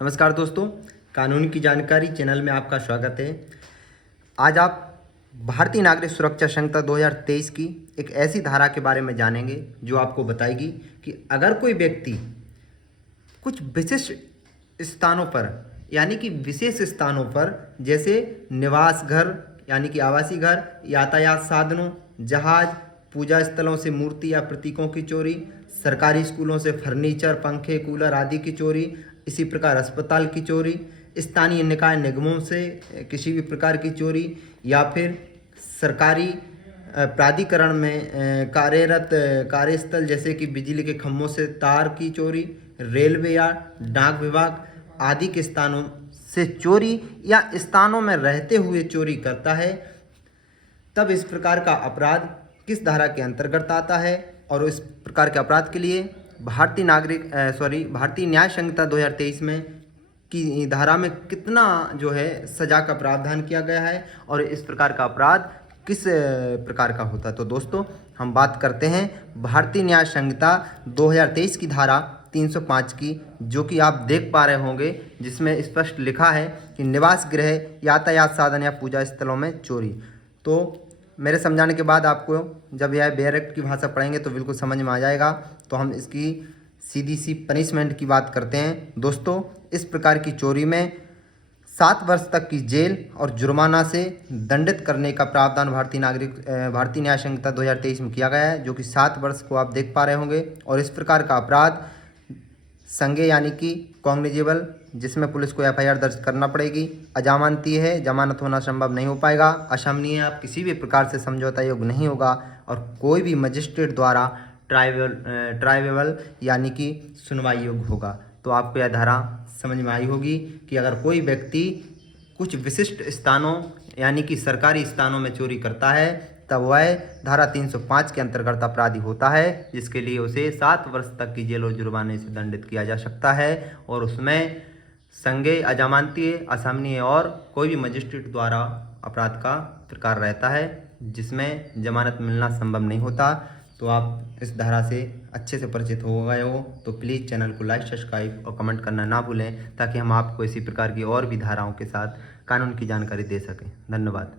नमस्कार दोस्तों, कानून की जानकारी चैनल में आपका स्वागत है। आज आप भारतीय नागरिक सुरक्षा संहिता 2023 की एक ऐसी धारा के बारे में जानेंगे जो आपको बताएगी कि अगर कोई व्यक्ति कुछ विशिष्ट स्थानों पर यानी कि विशेष स्थानों पर जैसे निवास घर यानी कि आवासीय घर, यातायात साधनों, जहाज, पूजा स्थलों से मूर्ति या प्रतीकों की चोरी, सरकारी स्कूलों से फर्नीचर, पंखे, कूलर आदि की चोरी, इसी प्रकार अस्पताल की चोरी, स्थानीय निकाय निगमों से किसी भी प्रकार की चोरी या फिर सरकारी प्राधिकरण में कार्यरत कार्यस्थल जैसे कि बिजली के खंभों से तार की चोरी, रेलवे या डाक विभाग आदि के स्थानों से चोरी या स्थानों में रहते हुए चोरी करता है, तब इस प्रकार का अपराध किस धारा के अंतर्गत आता है और इस प्रकार के अपराध के लिए भारतीय न्याय संहिता 2023 में की धारा में कितना जो है सजा का प्रावधान किया गया है और इस प्रकार का अपराध किस प्रकार का होता है। तो दोस्तों, हम बात करते हैं भारतीय न्याय संहिता 2023 की धारा 305 की, जो कि आप देख पा रहे होंगे, जिसमें स्पष्ट लिखा है कि निवास गृह, यातायात साधन या पूजा स्थलों में चोरी। तो मेरे समझाने के बाद आपको जब यह बेयर एक्ट की भाषा पढ़ेंगे तो बिल्कुल समझ में आ जाएगा। तो हम इसकी सीधी सी पनिशमेंट की बात करते हैं। दोस्तों, इस प्रकार की चोरी में 7 वर्ष तक की जेल और जुर्माना से दंडित करने का प्रावधान भारतीय न्याय संहिता 2023 में किया गया है, जो कि 7 वर्ष को आप देख पा रहे होंगे। और इस प्रकार का अपराध संज्ञेय यानी कि कॉग्निजेबल, जिसमें पुलिस को एफआईआर दर्ज करना पड़ेगी। अजामती है, जमानत होना संभव नहीं हो पाएगा। असहनीय, आप किसी भी प्रकार से समझौता योग्य नहीं होगा और कोई भी मजिस्ट्रेट द्वारा ट्राइवेबल यानी कि सुनवाई योग्य होगा। तो आपको यह धारा समझ में आई होगी कि अगर कोई व्यक्ति कुछ विशिष्ट स्थानों यानी कि सरकारी स्थानों में चोरी करता है, तब वह धारा 305 के अंतर्गत अपराधी होता है, जिसके लिए उसे 7 वर्ष तक की जेल और जुर्माने से दंडित किया जा सकता है। और उसमें संज्ञेय, अजामती, असहनीय और कोई भी मजिस्ट्रेट द्वारा अपराध का प्रकार रहता है, जिसमें जमानत मिलना संभव नहीं होता। तो आप इस धारा से अच्छे से परिचित हो गए हो तो प्लीज़ चैनल को लाइक, सब्सक्राइब और कमेंट करना ना भूलें, ताकि हम आपको इसी प्रकार की और भी धाराओं के साथ कानून की जानकारी दे सकें। धन्यवाद।